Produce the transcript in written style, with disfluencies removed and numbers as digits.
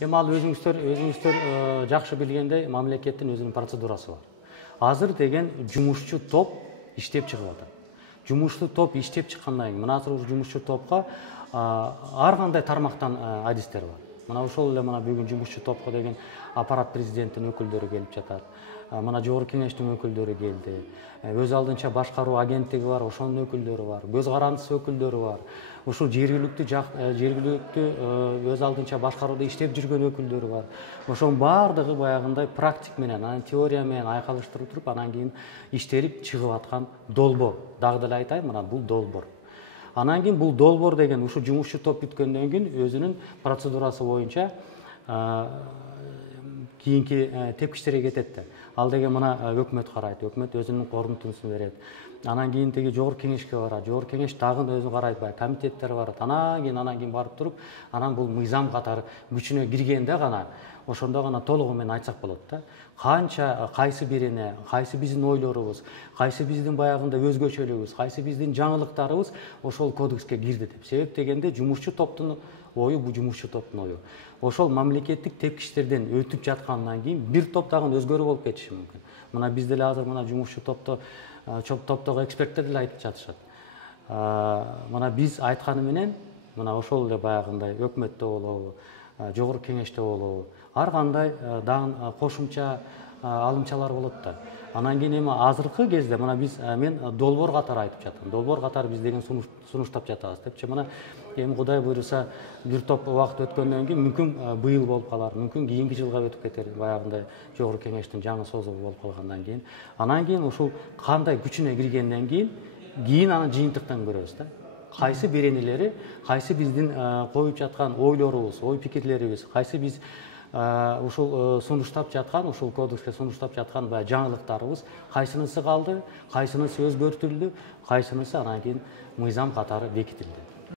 Эми ал өзүңүздөр жакшы билгендей мамлекеттин өзүнүн процедурасы бар. Азыр деген жумушчу топ иштеп чыгып атат. Жумуштуу топ иштеп чыккандан кийин мына азыр жумушчу топко ар кандай тармактан адистер бар. Мына ошол эле бүгүн жумушчу топко деген аппарат президенттин өкүлдөрү келип жатат. Мына жогорку кеңештин өкүлдөрү келди. Өз алдынча башкаруу агенттиги бар, ошонун өкүлдөрү бар. Көз карандысы өкүлдөрү бар. Ушул жергиликтүү өз алдынча башкарууда иштеп жүргөн өкүлдөрү бар. Ошонун баардыгы баягындай практик менен, анан теория менен айкалыштырып туруп, анан кийин иштелип чыгып аткан долбоор. Дагы деле айтайын, мына бул долбоор. Анан кийин бул долбоор деген ушул жумушчу топ бүткөндөн кийин өзүнүн процедурасы боюнча кийинки тепкичтерге кетет да. Ал деген мына өкмөт карайт, өкмөт өзүнүн корунтуусун берет. Анан кийин теги жогорку кеңешке барат, жогорку кеңеш дагы өзү карайт, комитеттер барат. Анан кийин барып туруп, анан бул мыйзам катары күчүнө киргенде гана, ошондо гана толугу менен айтсак болот да. Канча кайсы бирине, кайсы биздин ойлорубуз, кайсы биздин баягындай өзгөчөлүгүбүз, кайсы биздин жаңылыктарыбыз ошол кодекске кирди деп. Себеп дегенде жумушчу топтун ою бул жумушчу топтун ою. Ошол мамлекеттик тепкичтерден өтүп жаткандан кийин бир топ дагы өзгөрүү болуп кетиши мүмкүн. Мына биз деле азыр мына жумушчу топтогу эксперттер деле айтып жатышат. Мына биз айтканы менен, мына ошол эле баягындай өкмөттө болобу, жогорку кеңеште болобу, ар кандай дагы кошумча алымчалар болот да. Анан кийин эми азыркы кезде мына мен долбоор катары айтып жатам. Долбоор катары биз деген сунуштап жатабыз депчи. Мына эми Кудай буйруса бир топ убакыт өткөндөн кийин мүмкүн быйыл болуп калар, мүмкүн кийинки жылга өтүп кетер, баягындай жогорку кеңештин жаңы созугу болуп калгандан кийин. Анан кийин ушул кандай күчүнө киргенден кийин аны жыйынтыктан көрөбүз да. Кайсы беренелери, кайсы биздин коюп жаткан ойлорубуз, ой пикирлерибиз, кайсы биз ушул сунуштап жаткан, ушул кодекске сунуштап жаткан жаңылыктарыбыз кайсынысы калды, кайсынысы өзгөртүлдү, кайсынысы анан кийин мыйзам катары бекитилди.